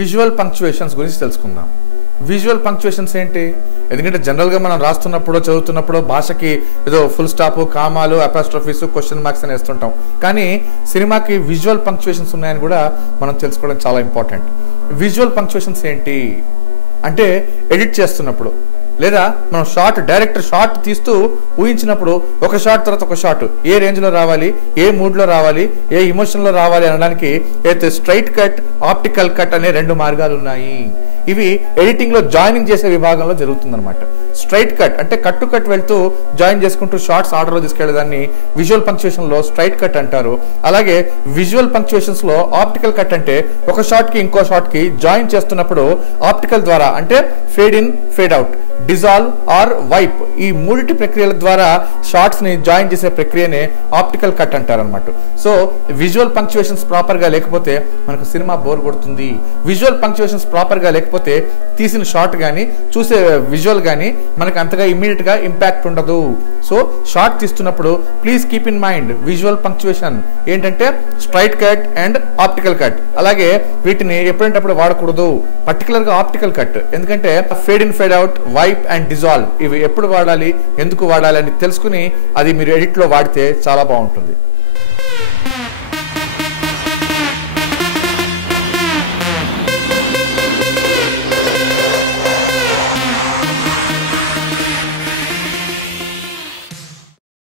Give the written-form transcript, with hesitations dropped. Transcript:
Visual punctuations గురించి తెలుసుకుందాం. Visual punctuations ఏంటి? ఎందుకంటే జనరల్గా మనం రాస్తున్నప్పుడు చదువుతున్నప్పుడు భాషకి ఏదో ఫుల్ స్టాప్, కామాలు, అపాస్ట్రఫీస్, క్వశ్చన్ మార్క్స్ అని వేస్తుంటాం. కానీ సినిమాకి విజువల్ పంక్చుయేషన్స్ ఉన్నాయని కూడా మనం తెలుసుకోవడం చాలా ఇంపార్టెంట్. విజువల్ పంక్చుయేషన్స్ ఏంటి అంటే ఎడిట్ చేస్తున్నప్పుడు లేదా మనం డైరెక్టర్ షార్ట్ తీస్తూ ఊహించినప్పుడు ఒక షాట్ తర్వాత ఒక షాట్ ఏ రేంజ్లో రావాలి, ఏ మూడ్లో రావాలి, ఏ ఇమోషన్లో రావాలి అనడానికి అయితే స్ట్రైట్ కట్, ఆప్టికల్ కట్ అనే 2 మార్గాలు ఉన్నాయి. ఇవి ఎడిటింగ్ లో జాయినింగ్ చేసే విభాగంలో జరుగుతుందన్నమాట. స్ట్రైట్ కట్ అంటే కట్ టు కట్ వెళ్తూ జాయిన్ చేసుకుంటూ షార్ట్స్ ఆర్డర్లో తీసుకెళ్లేదాన్ని విజువల్ పంక్చుయేషన్ లో స్ట్రైట్ కట్ అంటారు. అలాగే విజువల్ పంక్చుయేషన్స్ లో ఆప్టికల్ కట్ అంటే ఒక షాట్ కి ఇంకో షాట్ కి జాయిన్ చేస్తున్నప్పుడు ఆప్టికల్ ద్వారా అంటే fade in, fade out, dissolve or wipe ఈ 3 ప్రక్రియల ద్వారా షార్ట్స్ ని జాయిన్ చేసే ప్రక్రియనే ఆప్టికల్ కట్ అంటారు అనమాట. సో విజువల్ పంక్చుయేషన్స్ ప్రాపర్ గా లేకపోతే మనకు సినిమా బోర్ కొడుతుంది. విజువల్ పంక్చుయేషన్స్ ప్రాపర్ గా లేకపోతే తీసిన షార్ట్ గానీ చూసే విజువల్ గానీ మనకు అంతగా ఇమ్మీడియట్ గా ఇంపాక్ట్ ఉండదు. సో షార్ట్ తీస్తున్నప్పుడు please keep in mind visual punctuation ఏంటంటే straight cut and optical cut. అలాగే వీటిని ఎప్పుడంటప్పుడు వాడకూడదు, పర్టికులర్ గా ఆప్టికల్ కట్. ఎందుకంటే fade in, fade out, wipe and dissolve ఇవి ఎప్పుడు వాడాలి, ఎందుకు వాడాలి అని తెలుసుకుని అది మీరు ఎడిట్ లో వాడితే చాలా బాగుంటుంది.